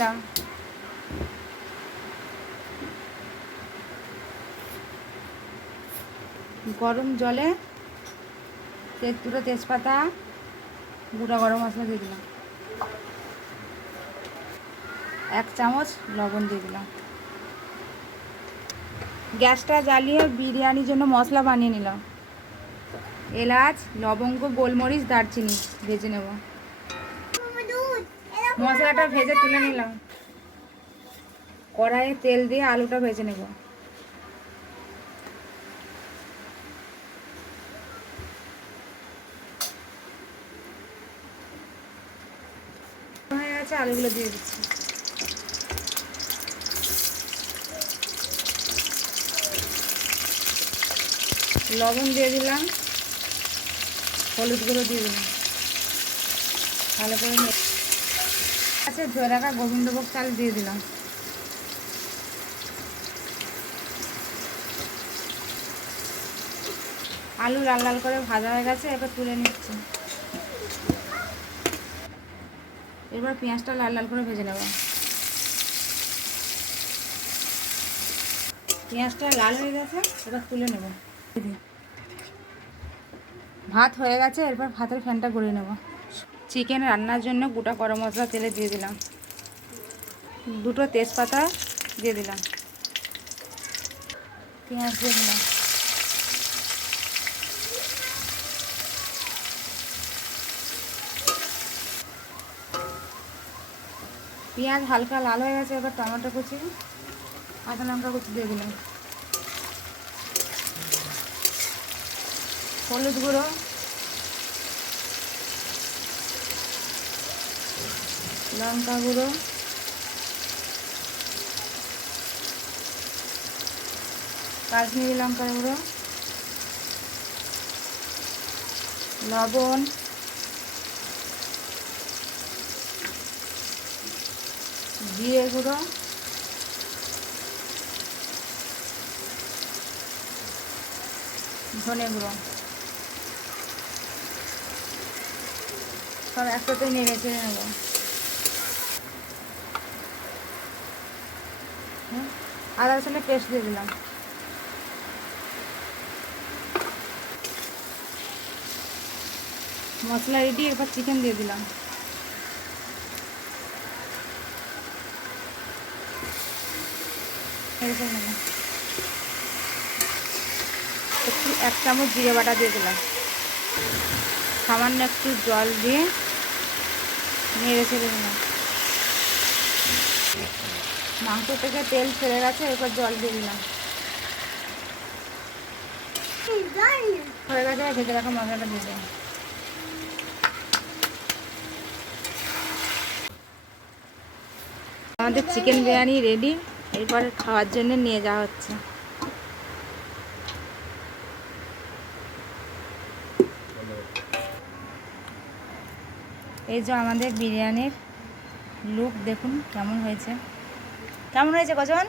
দিলাম। গরম জলে দুটো তেজপাতা, গোটা গরম মশলা দিয়ে দিলাম, 1 চামচ লবণ দিয়ে দিলাম। গ্যাসটা জ্বালিয়ে বিরিয়ানির জন্য মশলা বানিয়ে নিলাম। এলাচ, লবঙ্গ, গোলমরিচ, দারচিনি ভেজে নেব। মশলাটা ভেজে তুলে নিলাম। কড়াইয়ে তেল দিয়ে আলুটা ভেজে নেব। হয়ে গেছে, আলুগুলো দিয়ে দিচ্ছি। লবণ দিয়ে দিলাম, হলুদ গুঁড়ো দিয়ে দিলাম, ভালো করে আছে ধরে রাখা গোবিন্দভোগ চাল দিয়ে দিলাম। আলু লাল লাল করে ভাজা হয়ে গেছে, এবার তুলে নিচ্ছি। এবার পেঁয়াজটা লাল লাল করে ভেজে নেব। পেঁয়াজটা লাল হয়ে গেছে, এবার তুলে নেব। ভাত হয়ে গেছে, এরপর ভাতের ফ্যানটা গড়িয়ে নেব। চিকেন রান্নার জন্য গোটা গরম মশলা তেলে দিয়ে দিলাম, 2টো তেজপাতা দিয়ে দিলাম, পেঁয়াজ দিয়ে দিলাম, পেঁয়াজ হালকা লাল হয়ে গেছে, এবার টমেটো কুচি, কাঁচা লঙ্কা কুচি দিয়ে দিলাম, হলুদ গুঁড়ো, লঙ্কা গুঁড়ো, কাশ্মীরি লঙ্কা গুঁড়ো, লবণ, জিরে গুঁড়ো, ধনে গুঁড়ো, সব একসাথে নেড়ে চেড়ে নেব। আদা রসুনের পেস্ট দিয়ে দিলাম, মশলা রেডি, এরপর চিকেন দিয়ে দিলাম, এরকম নেব। একটু 1 চামচ জিরে বাটা দিয়ে দিলাম, সামান্য একটু জল দিয়ে নেড়ে চেড়ে দিলাম। মাংস থেকে তেল ছেড়ে গেছে, এরপর জল দিয়ে দিলাম। হয়ে গেছে, ভেজে রাখা মশলাটা দিয়ে দিলাম। আমাদের চিকেন বিরিয়ানি রেডি, এরপরে খাওয়ার জন্য নিয়ে যাওয়া হচ্ছে। এই যে আমাদের বিরিয়ানির লুক দেখুন কেমন হয়েছে, কেমন হয়েছে কজন?